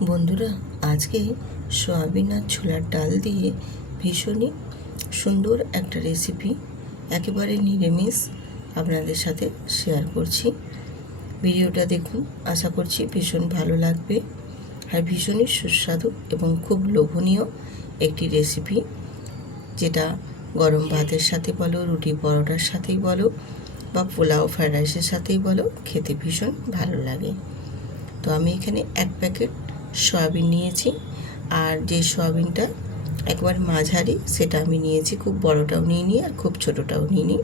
বন্ধুরা, আজকে সয়াবিন আর ছোলার ডাল দিয়ে ভীষণই সুন্দর একটা রেসিপি একেবারে নিরামিষ আপনাদের সাথে শেয়ার করছি। ভিডিওটা দেখুন, আশা করছি ভীষণ ভালো লাগবে। আর ভীষণই সুস্বাদু এবং খুব লোভনীয় একটি রেসিপি, যেটা গরম ভাতের সাথে বলো, রুটি পরোটার সাথেই বলো, বা পোলাও ফ্রাইড রাইসের সাথেই বলো, খেতে ভীষণ ভালো লাগে। তো আমি এখানে 1 প্যাকেট সয়াবিন নিয়েছি। আর যে সয়াবিনটা একবার মাঝারি সেটা আমি নিয়েছি, খুব বড়টাও নিইনি আর খুব ছোটোটাও নিইনি।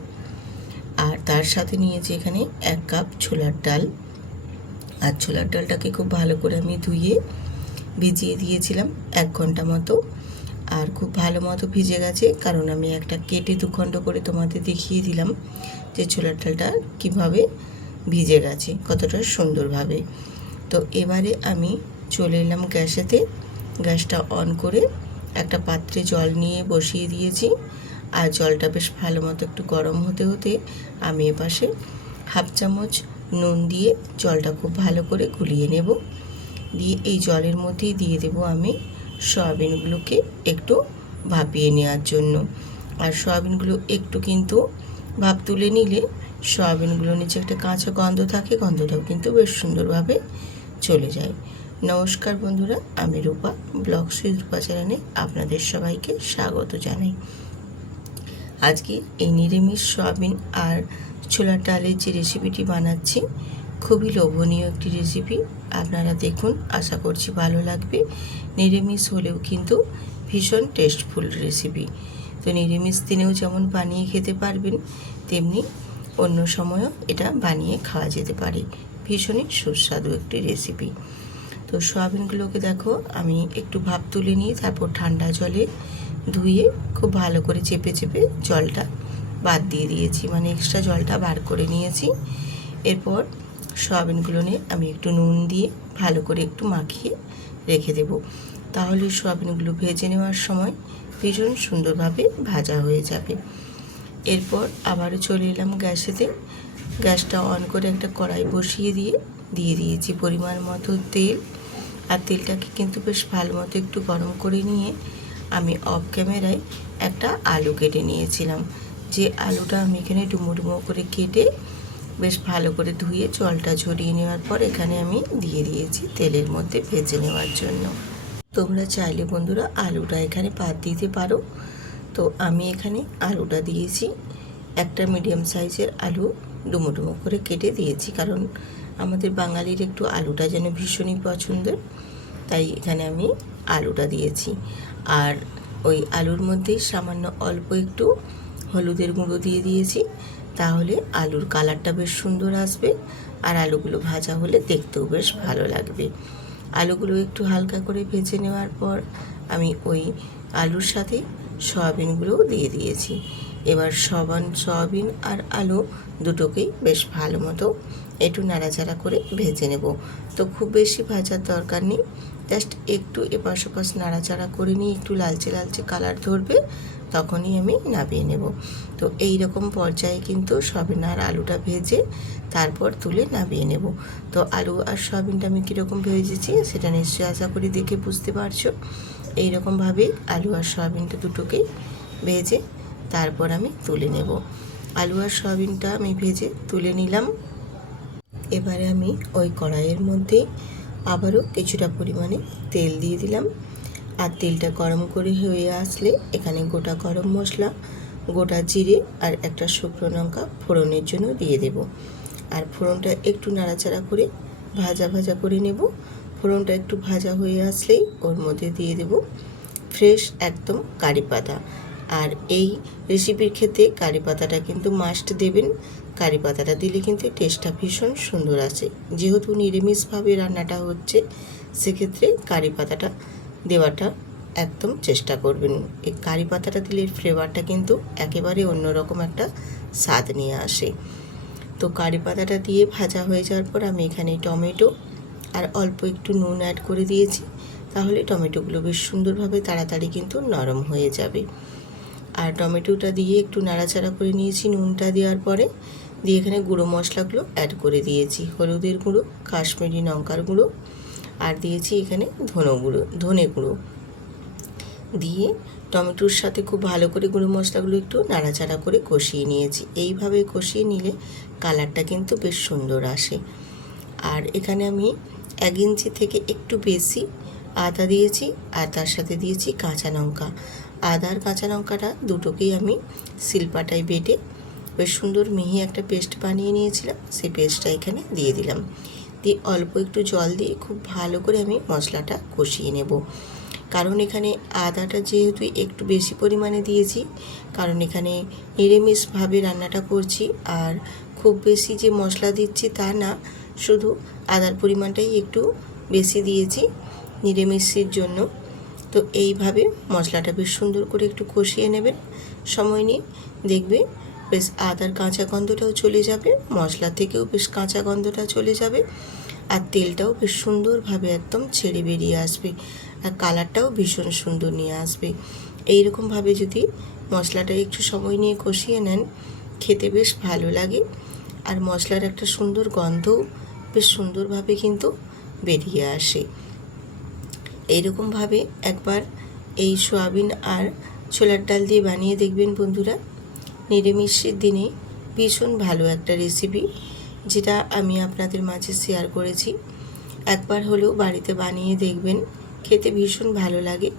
আর তার সাথে নিয়েছি এখানে 1 কাপ ছোলার ডাল। আর ছোলার ডালটাকে খুব ভালো করে আমি ধুয়ে ভিজিয়ে দিয়েছিলাম 1 ঘন্টা মতো। আর খুব ভালো মতো ভিজে গেছে, কারণ আমি একটা কেটে 2 খণ্ড করে তোমাদের দেখিয়ে দিলাম যে ছোলার ডালটা কীভাবে ভিজে গেছে, কতটা সুন্দরভাবে। তো এবারে আমি চলে এলাম গ্যাসেতে। গ্যাসটা অন করে একটা পাত্রে জল নিয়ে বসিয়ে দিয়েছি। আর জলটা বেশ ভালো মতো একটু গরম হতে হতে আমি এপাশে 1/2 চামচ নুন দিয়ে জলটা খুব ভালো করে গুলিয়ে নেব। দিয়ে এই জলের মধ্যেই দিয়ে দেব আমি সয়াবিনগুলোকে একটু ভাপিয়ে নেওয়ার জন্য। আর সয়াবিনগুলো একটু কিন্তু ভাপ তুলে নিলে সয়াবিনগুলো নিচে একটা কাঁচা গন্ধ থাকে, গন্ধটাও কিন্তু বেশ সুন্দরভাবে চলে যায়। নমস্কার বন্ধুরা, আমি রূপা, ব্লগস উইথ রূপা চ্যানেলে আপনাদের সবাইকে স্বাগত জানাই। আজকে এই নিরামিষ সয়াবিন আর ছোলার ডালের যে রেসিপিটি বানাচ্ছি, খুবই লোভনীয় একটি রেসিপি। আপনারা দেখুন, আশা করছি ভালো লাগবে। নিরামিষ হলেও কিন্তু ভীষণ টেস্টফুল রেসিপি। তো নিরামিষ দিনেও যেমন বানিয়ে খেতে পারবেন, তেমনি অন্য সময়ও এটা বানিয়ে খাওয়া যেতে পারে। ভীষণই সুস্বাদু একটি রেসিপি। তো সয়াবিনগুলোকে দেখো আমি একটু ভাপ তুলে নিয়ে তারপর ঠান্ডা জলে ধুয়ে খুব ভালো করে চেপে চেপে জলটা বাদ দিয়ে দিয়েছি, মানে এক্সট্রা জলটা বার করে নিয়েছি। এরপর সয়াবিনগুলো নিয়ে আমি একটু নুন দিয়ে ভালো করে একটু মাখিয়ে রেখে দেব। তাহলে সয়াবিনগুলো ভেজে নেওয়ার সময় ভীষণ সুন্দরভাবে ভাজা হয়ে যাবে। এরপর আবারও চলে এলাম গ্যাসেতে। গ্যাসটা অন করে একটা কড়াই বসিয়ে দিয়ে দিয়েছি পরিমাণ মতো তেল। আর তেলটাকে কিন্তু বেশ ভালো মতো একটু গরম করে নিয়ে আমি অফ ক্যামেরায় একটা আলু কেটে নিয়েছিলাম। যে আলুটা আমি এখানে ডুমো ডুমো করে কেটে বেশ ভালো করে ধুয়ে জলটা ঝরিয়ে নেওয়ার পর এখানে আমি দিয়ে দিয়েছি তেলের মধ্যে ভেজে নেওয়ার জন্য। তোমরা চাইলে বন্ধুরা আলুটা এখানে বাদ দিতে পারো। তো আমি এখানে আলুটা দিয়েছি, একটা মিডিয়াম সাইজের আলু ডুমো ডুমো করে কেটে দিয়েছি, কারণ আমাদের বাঙালির একটু আলুটা যেন ভীষণই পছন্দের, তাই এখানে আমি আলুটা দিয়েছি। আর ওই আলুর মধ্যেই সামান্য অল্প একটু হলুদের গুঁড়ো দিয়ে দিয়েছি, তাহলে আলুর কালারটা বেশ সুন্দর আসবে। আর আলুগুলো ভাজা হলে দেখতেও বেশ ভালো লাগবে। আলুগুলো একটু হালকা করে ভেজে নেওয়ার পর আমি ওই আলুর সাথে সয়াবিনগুলোও দিয়ে দিয়েছি। এবার সয়াবিন আর আলু দুটোকেই বেশ ভালো মতো একটু নাড়াচাড়া করে ভেজে নেব। তো খুব বেশি ভাজার দরকার নেই, জাস্ট একটু এপাশ ওপাশ নাড়াচাড়া করে নিয়ে একটু লালচে লালচে কালার ধরবে, তখনই আমি নামিয়ে নেব। তো এই রকম পর্যায়ে কিন্তু সয়াবিন আর আলুটা ভেজে তারপর তুলে নামিয়ে নেব। তো আলু আর সয়াবিনটা আমি কীরকম ভেজেছি সেটা নিশ্চয়ই আশা করি দেখে বুঝতে পারছো। এইরকমভাবেই আলু আর সয়াবিনটা দুটোকেই ভেজে তারপর আমি তুলে নেব। আলু আর সয়াবিনটা আমি ভেজে তুলে নিলাম। এবারে আমি ওই কড়াইয়ের মধ্যে আবারও কিছুটা পরিমাণে তেল দিয়ে দিলাম। আর তেলটা গরম করে হয়ে আসলে এখানে গোটা গরম মশলা, গোটা জিরে আর একটা শুকনো লঙ্কা ফোড়নের জন্য দিয়ে দেব। আর ফোড়নটা একটু নাড়াচাড়া করে ভাজা ভাজা করে নেব। ফোড়নটা একটু ভাজা হয়ে আসলেই ওর মধ্যে দিয়ে দেব ফ্রেশ একদম কারি পাতা। আর এই রেসিপির ক্ষেত্রে কারি পাতাটা কিন্তু মাস্ট দেবেন। কারি পাতাটা দিলে কিন্তু টেস্টটা ভীষণ সুন্দর আসে। যেহেতু নিরামিষভাবে রান্নাটা হচ্ছে, সেক্ষেত্রে কারি পাতাটা দেওয়াটা একদম চেষ্টা করবেন। এই কারি পাতাটা দিলে ফ্লেভারটা কিন্তু একেবারে অন্যরকম একটা স্বাদ নিয়ে আসে। তো কারি পাতাটা দিয়ে ভাজা হয়ে যাওয়ার পর আমি এখানে টমেটো আর অল্প একটু নুন অ্যাড করে দিয়েছি, তাহলে টমেটোগুলো বেশ সুন্দরভাবে তাড়াতাড়ি কিন্তু নরম হয়ে যাবে। আর টমেটোটা দিয়ে একটু নাড়াচাড়া করে নিয়েছি নুনটা দেওয়ার পরে। দিয়ে এখানে গুঁড়ো মশলাগুলো অ্যাড করে দিয়েছি, হলুদের গুঁড়ো, কাশ্মীরি লঙ্কার গুঁড়ো আর দিয়েছি এখানে ধনে গুঁড়ো দিয়ে টমেটোর সাথে খুব ভালো করে গুঁড়ো মশলাগুলো একটু নাড়াচাড়া করে কষিয়ে নিয়েছি। এইভাবে কষিয়ে নিলে কালারটা কিন্তু বেশ সুন্দর আসে। আর এখানে আমি 1 ইঞ্চি থেকে একটু বেশি আদা দিয়েছি, আর তার সাথে দিয়েছি কাঁচা লঙ্কা। আদা আর কাঁচা লঙ্কাটা দুটোকেই আমি শিলপাটায় বেটে বেশ সুন্দর মিহি একটা পেস্ট বানিয়ে নিয়েছিলাম, সেই পেস্টটা এখানে দিয়ে দিলাম। দিয়ে অল্প একটু জল দিয়ে খুব ভালো করে আমি মশলাটা কষিয়ে নেব। কারণ এখানে আদাটা যেহেতু একটু বেশি পরিমাণে দিয়েছি, কারণ এখানে নিরামিষভাবে রান্নাটা করছি, আর খুব বেশি যে মশলা দিচ্ছি তা না, শুধু আদার পরিমাণটাই একটু বেশি দিয়েছি নিরামিষের জন্য। তো এইভাবে মশলাটা বেশ সুন্দর করে একটু কষিয়ে নেবেন সময় নিয়ে, দেখবে বেশ আদার কাঁচা গন্ধটাও চলে যাবে, মশলা থেকেও বেশ কাঁচা গন্ধটা চলে যাবে, আর তেলটাও বেশ সুন্দরভাবে একদম ছেড়ে বেরিয়ে আসবে, আর কালারটাও ভীষণ সুন্দর নিয়ে আসবে। এইরকমভাবে যদি মশলাটা একটু সময় নিয়ে কষিয়ে নেন, খেতে বেশ ভালো লাগে, আর মশলার একটা সুন্দর গন্ধও বেশ সুন্দরভাবে কিন্তু বেরিয়ে আসে। এইরকমভাবে একবার এই সয়াবিন আর ছোলার ডাল দিয়ে বানিয়ে দেখবেন বন্ধুরা। নিরামিষের দিনে ভীষণ ভালো একটা রেসিপি, যেটা আমি আপনাদের মাঝে শেয়ার করেছি। একবার হলেও বাড়িতে বানিয়ে দেখবেন, খেতে ভীষণ ভালো লাগে।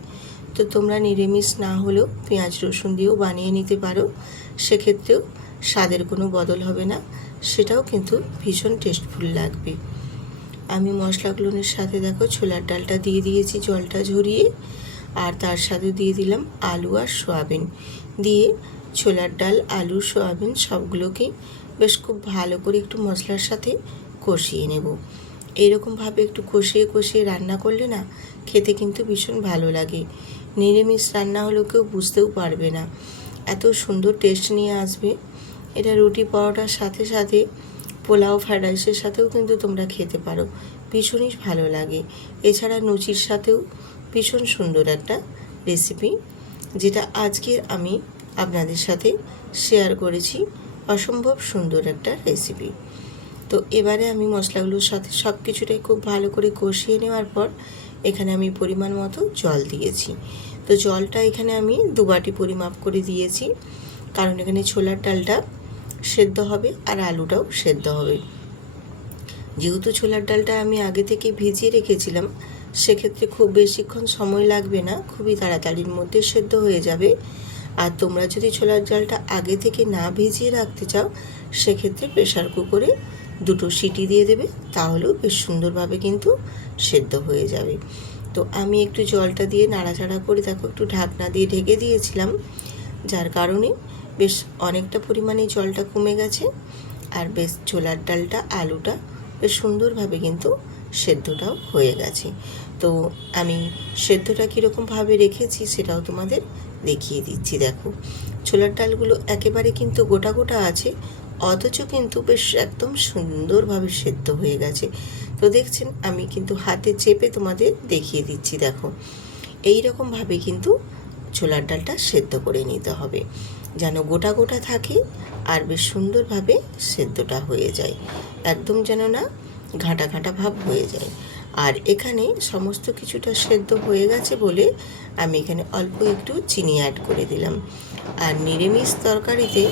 তো তোমরা নিরামিষ না হলেও পেঁয়াজ রসুন দিয়েও বানিয়ে নিতে পারো, সেক্ষেত্রেও স্বাদের কোনো বদল হবে না, সেটাও কিন্তু ভীষণ টেস্টফুল লাগবে। আমি মশলাগুলোর সাথে দেখো ছোলার ডালটা দিয়ে দিয়েছি জলটা ঝরিয়ে, আর তার সাথে দিয়ে দিলাম আলু আর সয়াবিন। দিয়ে ছোলার ডাল, আলু, সয়াবিন সবগুলোকে বেশ খুব ভালো করে একটু মশলার সাথে কষিয়ে নেব। এইরকমভাবে একটু কষিয়ে কষিয়ে রান্না করলে না, খেতে কিন্তু ভীষণ ভালো লাগে। নিরামিষ রান্না হলেও কেউ বুঝতেও পারবে না, এত সুন্দর টেস্ট নিয়ে আসবে। এটা রুটি পরোটার সাথে সাথে, পোলাও, ফ্রাইড রাইসের সাথেও কিন্তু তোমরা খেতে পারো, ভীষণই ভালো লাগে। এছাড়া লুচির সাথেও ভীষণ সুন্দর একটা রেসিপি, যেটা আজকের আমি আপনাদের সাথে শেয়ার করেছি। অসম্ভব সুন্দর একটা রেসিপি। তো এবারে আমি মশলাগুলোর সাথে সব কিছুটাই খুব ভালো করে কষিয়ে নেওয়ার পর এখানে আমি পরিমাণ মতো জল দিয়েছি। তো জলটা এখানে আমি 2 বাটি পরিমাপ করে দিয়েছি, কারণ এখানে ছোলার ডালটা সেদ্ধ হবে আর আলুটাও সেদ্ধ হবে। যেহেতু ছোলার ডালটা আমি আগে থেকে ভিজিয়ে রেখেছিলাম, সেক্ষেত্রে খুব বেশিক্ষণ সময় লাগবে না, খুবই তাড়াতাড়ির মধ্যে সেদ্ধ হয়ে যাবে। আর তোমরা যদি ছোলার ডালটা আগে থেকে না ভিজিয়ে রাখতে চাও, সেক্ষেত্রে প্রেসার কুকারে 2টো সিটি দিয়ে দেবে, তাহলেও বেশ সুন্দরভাবে কিন্তু সেদ্ধ হয়ে যাবে। তো আমি একটু জলটা দিয়ে নাড়াচাড়া করে দেখো একটু ঢাকনা দিয়ে ঢেকে দিয়েছিলাম, যার কারণে বেশ অনেকটা পরিমাণে জলটা কমে গেছে, আর বেশ ছোলার ডালটা, আলুটা বেশ সুন্দরভাবে কিন্তু সেদ্ধটাও হয়ে গেছে। তো আমি সেদ্ধটা কীরকমভাবে রেখেছি সেটাও তোমাদের দেখিয়ে দিচ্ছি। দেখো ছোলার ডালগুলো একেবারে কিন্তু গোটা গোটা আছে, অথচ কিন্তু বেশ একদম সুন্দরভাবে সেদ্ধ হয়ে গেছে। তো দেখছেন, আমি কিন্তু হাতে চেপে তোমাদের দেখিয়ে দিচ্ছি। দেখো এই রকমভাবে কিন্তু ছোলার ডালটা সেদ্ধ করে নিতে হবে, যেন গোটা গোটা থাকে আর বেশ সুন্দরভাবে সেদ্ধটা হয়ে যায়, একদম যেন না ঘাঁটা ঘাঁটা ভাব হয়ে যায়। আর এখানে সমস্ত কিছুটা সেদ্ধ হয়ে গেছে বলে আমি এখানে অল্প একটু চিনি অ্যাড করে দিলাম। আর নিরামিষ তরকারিতে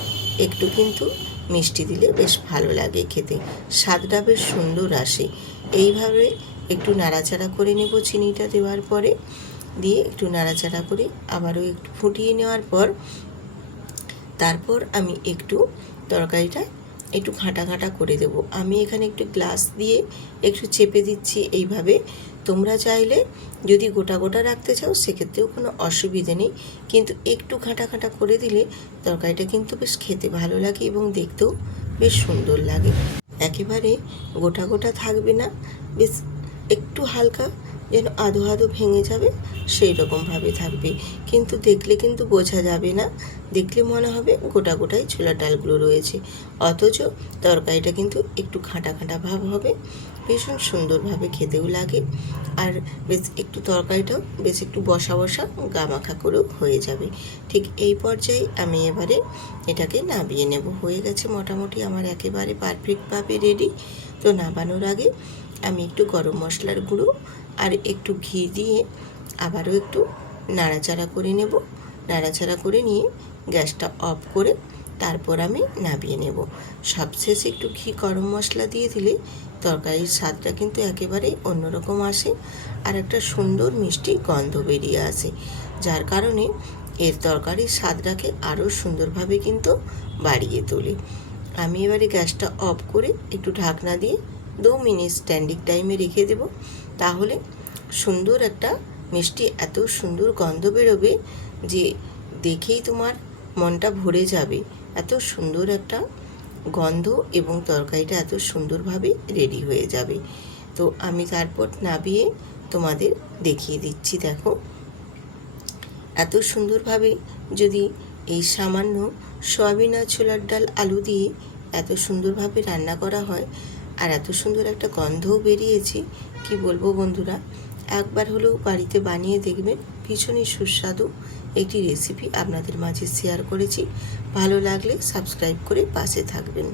একটু কিন্তু মিষ্টি দিলে বেশ ভালো লাগে খেতে, স্বাদটা বেশ সুন্দর আসে। এইভাবে একটু নাড়াচাড়া করে নেব চিনিটা দেওয়ার পরে, দিয়ে একটু নাড়াচাড়া করে আবারও একটু ফুটিয়ে নেওয়ার পর তারপর আমি একটু তরকারিটা একটু ঘাঁটা ঘাঁটা করে দেব। আমি এখানে একটু গ্লাস দিয়ে একটু চেপে দিচ্ছি এইভাবে। তোমরা চাইলে যদি গোটা গোটা রাখতে চাও সেক্ষেত্রেও কোনো অসুবিধে নেই, কিন্তু একটু ঘাঁটা ঘাঁটা করে দিলে তরকারিটা কিন্তু বেশ খেতে ভালো লাগে এবং দেখতেও বেশ সুন্দর লাগে। একেবারে গোটা গোটা থাকবে না, বেশ একটু হালকা যেন আধো আধো ভেঙে যাবে সেই রকমভাবে থাকবে, কিন্তু দেখলে কিন্তু বোঝা যাবে না, দেখলে মনে হবে গোটা গোটাই ছোলার ডালগুলো রয়েছে, অথচ তরকারিটা কিন্তু একটু ঘাঁটা ঘাঁটা ভাব হবে, ভীষণ সুন্দরভাবে খেতেও লাগে। আর বেশ একটু তরকারিটাও বেশ একটু বসা বসা গামাখা করেও হয়ে যাবে। ঠিক এই পর্যায়ে আমি এবারে এটাকে নামিয়ে নেব। হয়ে গেছে মোটামুটি আমার একেবারে পারফেক্টভাবে রেডি। তো নামানোর আগে আমি একটু গরম মশলার গুঁড়ো আর একটু ঘি দিয়ে আবারও একটু নাড়াচাড়া করে নেব। নাড়াচাড়া করে নিয়ে গ্যাসটা অফ করে তারপর আমি নামিয়ে নেব। সবশেষে একটু ঘি গরম মশলা দিয়ে দিলে তরকারির স্বাদটা কিন্তু একেবারেই অন্যরকম আসে আর একটা সুন্দর মিষ্টি গন্ধ বেরিয়ে আসে, যার কারণে এর তরকারির স্বাদটাকে আরও সুন্দরভাবে কিন্তু বাড়িয়ে তোলে। আমি এবারে গ্যাসটা অফ করে একটু ঢাকনা দিয়ে 2 মিনিট স্ট্যান্ডিং টাইমে রেখে দেব। তাহলে সুন্দর একটা মিষ্টি এত সুন্দর গন্ধ বেরোবে যে দেখেই তোমার মনটা ভরে যাবে। এত সুন্দর একটা গন্ধ এবং তরকারিটা এত সুন্দরভাবে রেডি হয়ে যাবে। তো আমি তারপর নামিয়ে তোমাদের দেখিয়ে দিচ্ছি। দেখো, এত সুন্দরভাবে যদি এই সামান্য সয়াবিন আর ছোলার ডাল আলু দিয়ে এত সুন্দরভাবে রান্না করা হয় আর এত সুন্দর একটা গন্ধও বেরিয়েছে, কি বলবো বন্ধুরা, একবার হলেও বাড়িতে বানিয়ে দেখবেন। ভীষণই সুস্বাদু একটি রেসিপি আপনাদের মাঝে শেয়ার করেছি। ভালো লাগলে সাবস্ক্রাইব করে পাশে থাকবেন।